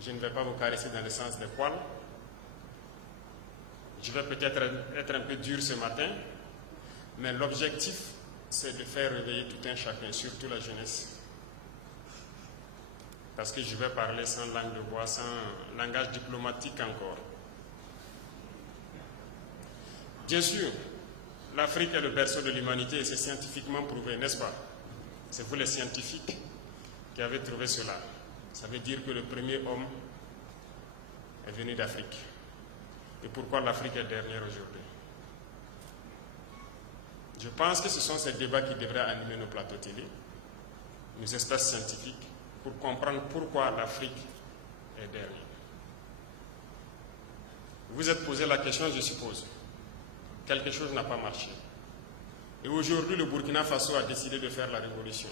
Je ne vais pas vous caresser dans le sens des poils. Je vais peut-être être un peu dur ce matin, mais l'objectif, c'est de faire réveiller tout un chacun, surtout la jeunesse. Parce que je vais parler sans langue de bois, sans langage diplomatique encore. Bien sûr, l'Afrique est le berceau de l'humanité et c'est scientifiquement prouvé, n'est-ce pas? C'est vous les scientifiques qui avez trouvé cela. Ça veut dire que le premier homme est venu d'Afrique. Et pourquoi l'Afrique est dernière aujourd'hui? Je pense que ce sont ces débats qui devraient animer nos plateaux télé, nos espaces scientifiques, pour comprendre pourquoi l'Afrique est dernière. Vous vous êtes posé la question, je suppose. Quelque chose n'a pas marché. Et aujourd'hui, le Burkina Faso a décidé de faire la révolution.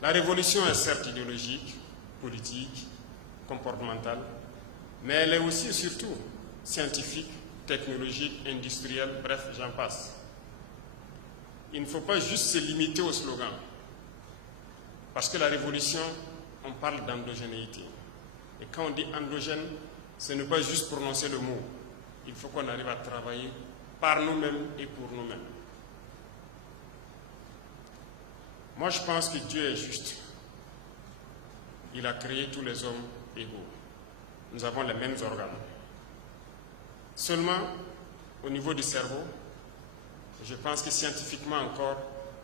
La révolution est certes idéologique, politique, comportementale, mais elle est aussi et surtout scientifique, technologique, industrielle, bref, j'en passe. Il ne faut pas juste se limiter au slogan. Parce que la révolution, on parle d'endogénéité. Et quand on dit endogène, ce n'est pas juste prononcer le mot. Il faut qu'on arrive à travailler par nous-mêmes et pour nous-mêmes. Moi, je pense que Dieu est juste. Il a créé tous les hommes égaux. Nous avons les mêmes organes. Seulement, au niveau du cerveau, je pense que scientifiquement encore,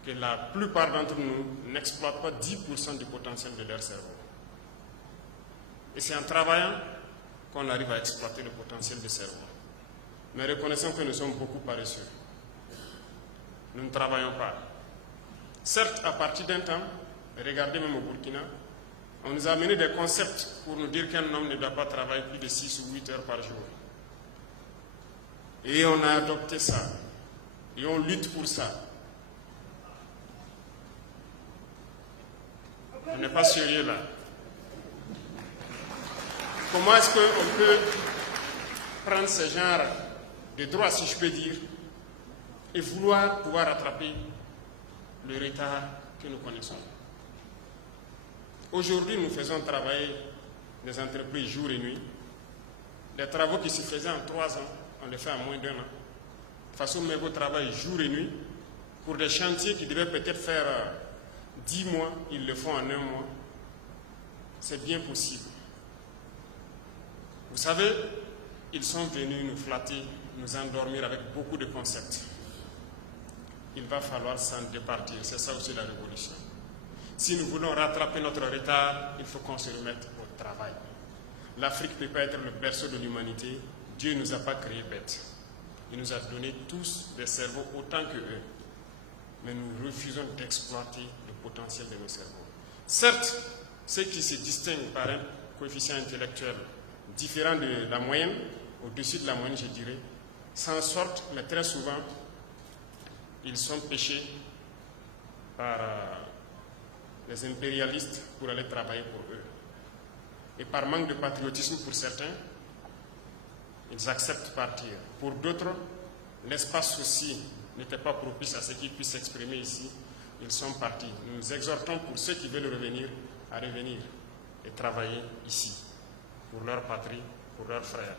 que la plupart d'entre nous n'exploitent pas 10% du potentiel de leur cerveau. Et c'est en travaillant qu'on arrive à exploiter le potentiel du cerveau. Mais reconnaissons que nous sommes beaucoup paresseux. Nous ne travaillons pas. Certes, à partir d'un temps, regardez même au Burkina, on nous a amené des concepts pour nous dire qu'un homme ne doit pas travailler plus de 6 ou 8 heures par jour. Et on a adopté ça. Et on lutte pour ça. On n'est pas sérieux là. Comment est-ce qu'on peut prendre ce genre de droits, si je peux dire, et vouloir pouvoir rattraper le retard que nous connaissons? Aujourd'hui, nous faisons travailler des entreprises jour et nuit. Des travaux qui se faisaient en 3 ans, on les fait en moins d'1 an. Façon Mego travaille jour et nuit pour des chantiers qui devaient peut-être faire 10 mois, ils le font en 1 mois. C'est bien possible. Vous savez, ils sont venus nous flatter, nous endormir avec beaucoup de concepts. Il va falloir s'en départir, c'est ça aussi la révolution. Si nous voulons rattraper notre retard, il faut qu'on se remette au travail. L'Afrique ne peut pas être le berceau de l'humanité. Dieu ne nous a pas créés bêtes. Il nous a donné tous des cerveaux autant que eux. Mais nous refusons d'exploiter le potentiel de nos cerveaux. Certes, ceux qui se distinguent par un coefficient intellectuel différent de la moyenne, au-dessus de la moyenne, je dirais, s'en sortent, mais très souvent, ils sont pêchés par les impérialistes pour aller travailler pour eux. Et par manque de patriotisme pour certains, ils acceptent de partir. Pour d'autres, l'espace aussi n'était pas propice à ce qu'ils puissent s'exprimer ici. Ils sont partis. Nous exhortons pour ceux qui veulent revenir à revenir et travailler ici, pour leur patrie, pour leurs frères.